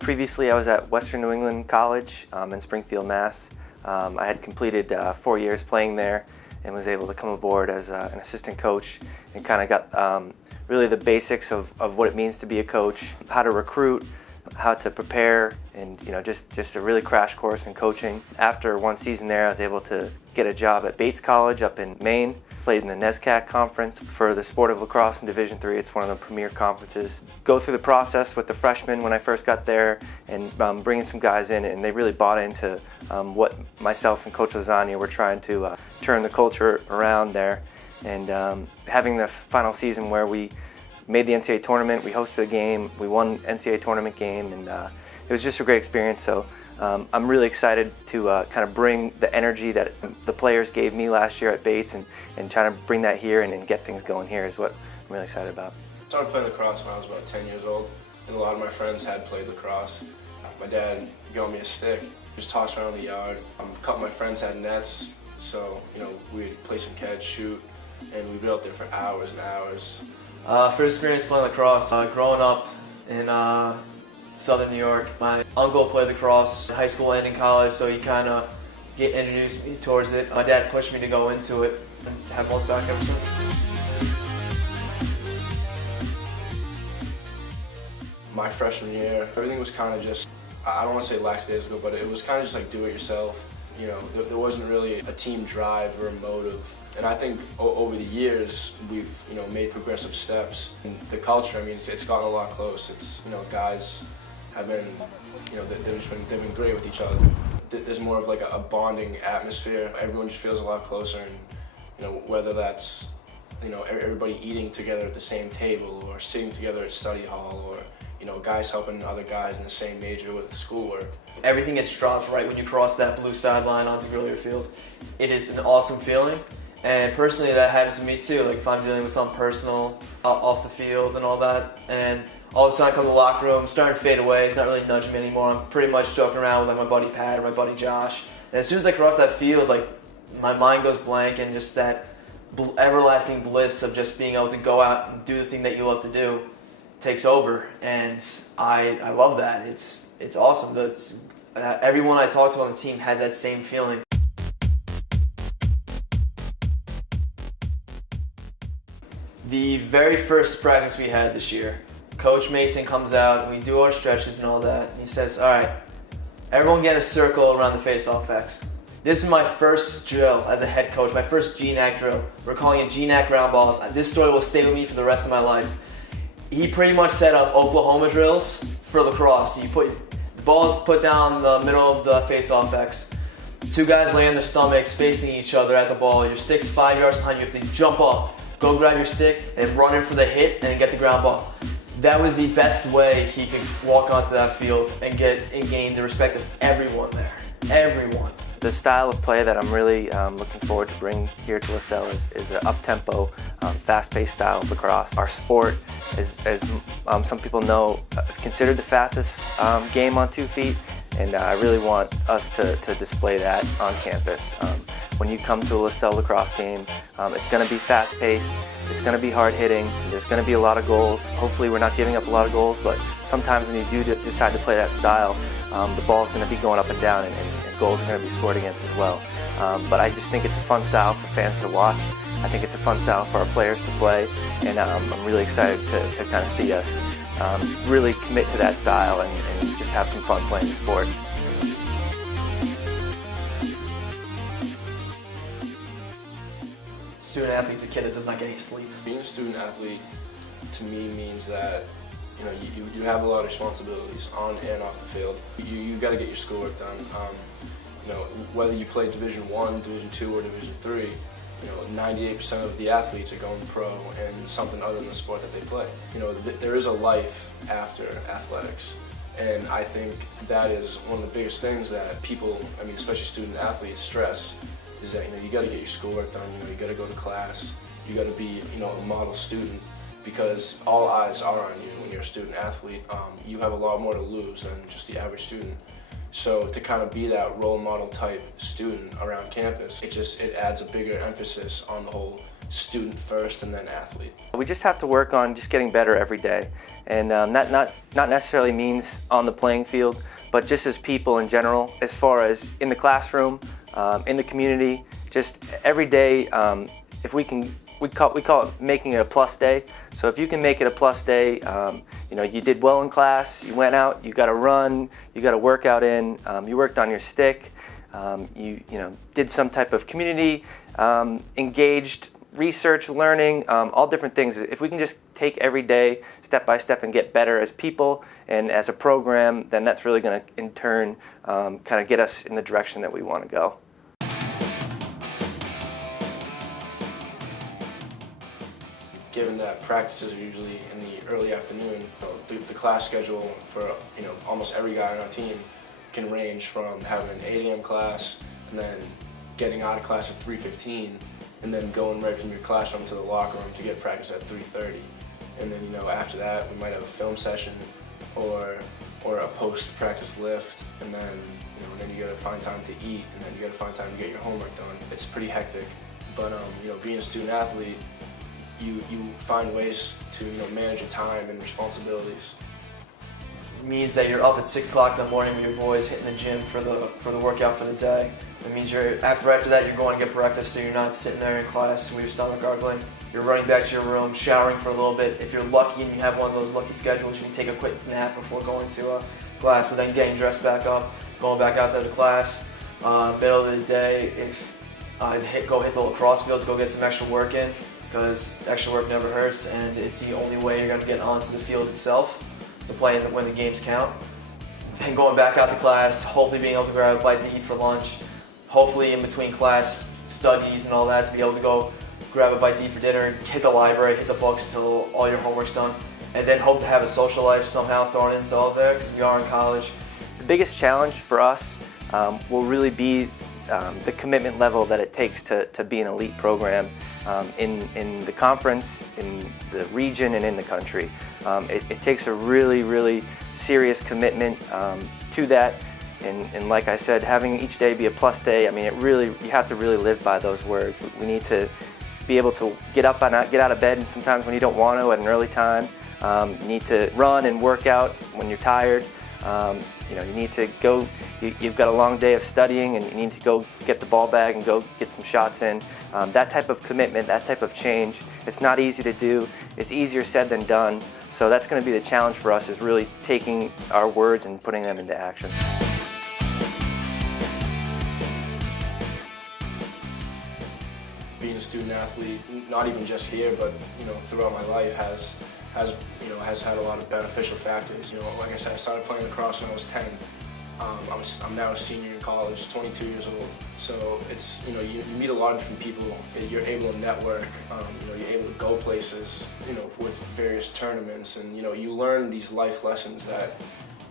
Previously, I was at Western New England College in Springfield, Mass. I had completed 4 years playing there and was able to come aboard as an assistant coach and kind of got really the basics of what it means to be a coach, how to recruit, how to prepare, and just a really crash course in coaching. After one season there, I was able to get a job at Bates College up in Maine. Played in the NESCAC conference for the sport of lacrosse in Division III. It's one of the premier conferences. Go through the process with the freshmen when I first got there and bringing some guys in, and they really bought into what myself and Coach Lasagna were trying to turn the culture around there. And having the final season where we made the NCAA tournament, we hosted a game, we won NCAA tournament game, and it was just a great experience. So I'm really excited to kind of bring the energy that the players gave me last year at Bates and trying to bring that here and get things going here is what I'm really excited about. I started playing lacrosse when I was about 10 years old, and a lot of my friends had played lacrosse. My dad got me a stick, just tossed around the yard. A couple of my friends had nets, so we'd play some catch, shoot, and we'd be out there for hours and hours. First experience playing lacrosse, growing up in Southern New York. My uncle played lacrosse in high school and in college, so he kind of introduced me towards it. My dad pushed me to go into it and have looked back ever since. My freshman year, everything was kind of just, I don't want to say lackadaisical, but it was kind of just like do it yourself. There wasn't really a team drive or a motive. And I think over the years, we've made progressive steps. And the culture, I mean, it's gotten a lot close. It's, guys have been, they've been great with each other. There's more of like a bonding atmosphere. Everyone just feels a lot closer, and whether that's everybody eating together at the same table, or sitting together at study hall, or guys helping other guys in the same major with schoolwork. Everything gets dropped right when you cross that blue sideline onto Grillier Field. It is an awesome feeling. And personally, that happens to me too. Like if I'm dealing with something personal off the field and all that, and all of a sudden I come to the locker room, starting to fade away. It's not really nudging me anymore. I'm pretty much joking around with like my buddy Pat or my buddy Josh. And as soon as I cross that field, like my mind goes blank, and just that everlasting bliss of just being able to go out and do the thing that you love to do takes over. And I love that. It's awesome. Everyone I talk to on the team has that same feeling. The very first practice we had this year, Coach Mason comes out and we do our stretches and all that, and he says, all right, everyone get a circle around the face-off X. This is my first drill as a head coach, my first GNAC drill. We're calling it GNAC ground balls. This story will stay with me for the rest of my life. He pretty much set up Oklahoma drills for lacrosse. You put the balls put down the middle of the face-off X. Two guys lay on their stomachs facing each other at the ball. Your stick's 5 yards behind you. You have to jump up. Go grab your stick and run in for the hit and get the ground ball. That was the best way he could walk onto that field and gain the respect of everyone there. Everyone. The style of play that I'm really looking forward to bring here to Lasell is an up-tempo, fast-paced style of lacrosse. Our sport, as some people know, is considered the fastest game on 2 feet, and I really want us to display that on campus. When you come to a Lasell lacrosse game, it's going to be fast-paced, it's going to be hard-hitting, there's going to be a lot of goals. Hopefully we're not giving up a lot of goals, but sometimes when you do decide to play that style, the ball's going to be going up and down, and goals are going to be scored against as well. But I just think it's a fun style for fans to watch. I think it's a fun style for our players to play, and I'm really excited to kind of see us really commit to that style and just have some fun playing the sport. Student athlete's a kid that does not get any sleep. Being a student athlete to me means that you have a lot of responsibilities on and off the field. You got to get your schoolwork done. Whether you play Division I, Division II, or Division III, 98% of the athletes are going pro in something other than the sport that they play. There is a life after athletics, and I think that is one of the biggest things that people, especially student athletes, stress. Is that you got to get your schoolwork done. You got to go to class. You got to be a model student, because all eyes are on you when you're a student athlete. You have a lot more to lose than just the average student. So to kind of be that role model type student around campus, it adds a bigger emphasis on the whole student first and then athlete? We just have to work on just getting better every day, and that not necessarily means on the playing field, but just as people in general, as far as in the classroom, in the community, just every day. If we can, we call it making it a plus day. So if you can make it a plus day, you know, you did well in class, you went out, you got a run, you got a workout in, you worked on your stick, you know, did some type of community engaged research, learning, all different things. If we can just take every day step by step and get better as people and as a program, then that's really going to in turn kind of get us in the direction that we want to go. Given that practices are usually in the early afternoon, the class schedule for almost every guy on our team can range from having an 8 a.m. class and then getting out of class at 3:15 and then going right from your classroom to the locker room to get practice at 3:30. And then after that we might have a film session or a post-practice lift, and then then you gotta find time to eat, and then you gotta find time to get your homework done. It's pretty hectic, but being a student athlete, you find ways to manage your time and responsibilities. It means that you're up at 6 o'clock in the morning with your boys hitting the gym for the workout for the day. It means after that you're going to get breakfast, so you're not sitting there in class with your stomach gargling. You're running back to your room, showering for a little bit. If you're lucky and you have one of those lucky schedules, you can take a quick nap before going to class, but then getting dressed back up, going back out there to class. Middle of the day, if go hit the lacrosse field to go get some extra work in, because extra work never hurts, and it's the only way you're going to get onto the field itself to play when the games count. And going back out to class, hopefully being able to grab a bite to eat for lunch, hopefully in between class studies and all that to be able to go grab a bite to eat for dinner, hit the library, hit the books till all your homework's done, and then hope to have a social life somehow thrown into all of there, because we are in college. The biggest challenge for us will really be the commitment level that it takes to be an elite program in the conference, in the region, and in the country. It takes a really serious commitment to that, and like I said, having each day be a plus day, I mean, you have to really live by those words. We need to be able to get out of bed, and sometimes when you don't want to at an early time. You need to run and work out when you're tired. You need to go, you've got a long day of studying, and you need to go get the ball bag and go get some shots in. That type of commitment, that type of change, it's not easy to do. It's easier said than done. So that's going to be the challenge for us, is really taking our words and putting them into action. Being a student athlete, not even just here, but throughout my life, has had a lot of beneficial factors. Like I said, I started playing lacrosse when I was 10. I'm now a senior in college, 22 years old. So it's you meet a lot of different people. You're able to network. You're able to go places. With various tournaments, and you learn these life lessons that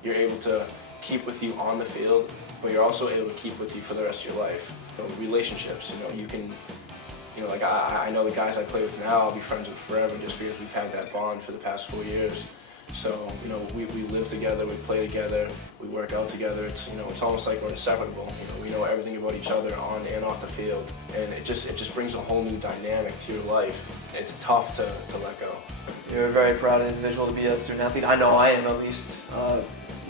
you're able to keep with you on the field, but you're also able to keep with you for the rest of your life. Relationships. You can. Like I know the guys I play with now, I'll be friends with forever, just because we've had that bond for the past 4 years. So we live together, we play together, we work out together. It's almost like we're inseparable. We know everything about each other on and off the field, and it just brings a whole new dynamic to your life. It's tough to let go. You're a very proud individual to be a student athlete. I know I am, at least.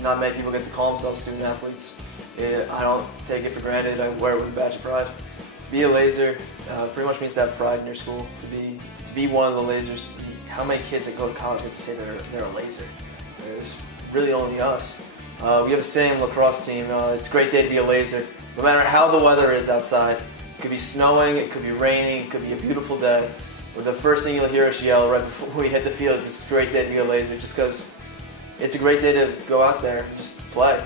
Not many people get to call themselves student athletes. I don't take it for granted. I wear it with a badge of pride. To be a laser pretty much means to have pride in your school. To be one of the lasers. How many kids that go to college get to say they're a laser? There's really only us. We have a saying in lacrosse team, it's a great day to be a laser. No matter how the weather is outside, it could be snowing, it could be raining, it could be a beautiful day, but the first thing you'll hear us yell right before we hit the field is it's a great day to be a laser, just because it's a great day to go out there and just play.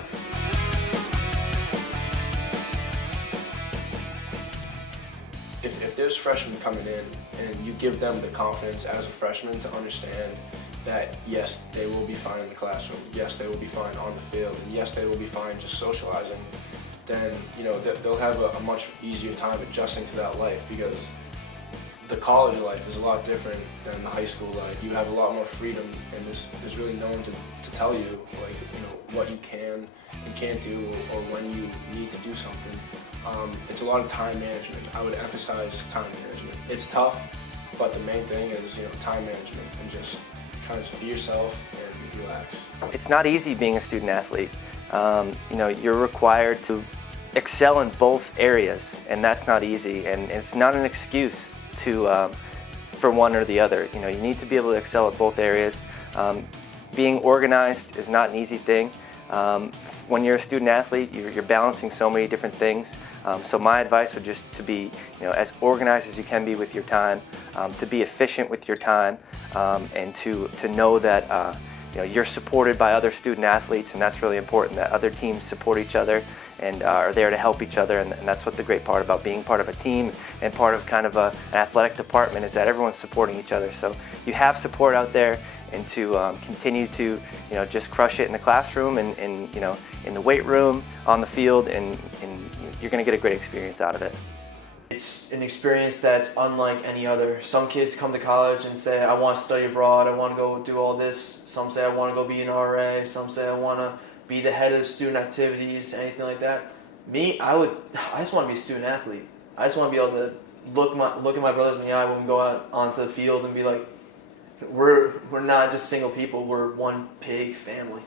If there's freshmen coming in and you give them the confidence as a freshman to understand that yes, they will be fine in the classroom, yes, they will be fine on the field, and yes, they will be fine just socializing, then they'll have a much easier time adjusting to that life, because the college life is a lot different than the high school life. You have a lot more freedom, and there's really no one to tell you what you can and can't do, or when you need to do something. It's a lot of time management. I would emphasize time management. It's tough, But the main thing is, time management and just kind of just be yourself and relax. It's not easy being a student athlete. You're required to excel in both areas, and that's not easy. And it's not an excuse for one or the other. You need to be able to excel at both areas. Being organized is not an easy thing. When you're a student athlete, you're balancing so many different things. So my advice would just to be, as organized as you can be with your time, to be efficient with your time, and to know that you're supported by other student athletes, and that's really important. That other teams support each other and are there to help each other, and that's what the great part about being part of a team and part of kind of an athletic department is that everyone's supporting each other. So you have support out there, and to continue to just crush it in the classroom and in the weight room, on the field, and you're going to get a great experience out of it. It's an experience that's unlike any other. Some kids come to college and say, I want to study abroad, I want to go do all this. Some say, I want to go be an RA. Some say, I want to be the head of student activities, anything like that. Me, I just want to be a student athlete. I just want to be able to look at my brothers in the eye when we go out onto the field and be like, we're not just single people, we're one big family.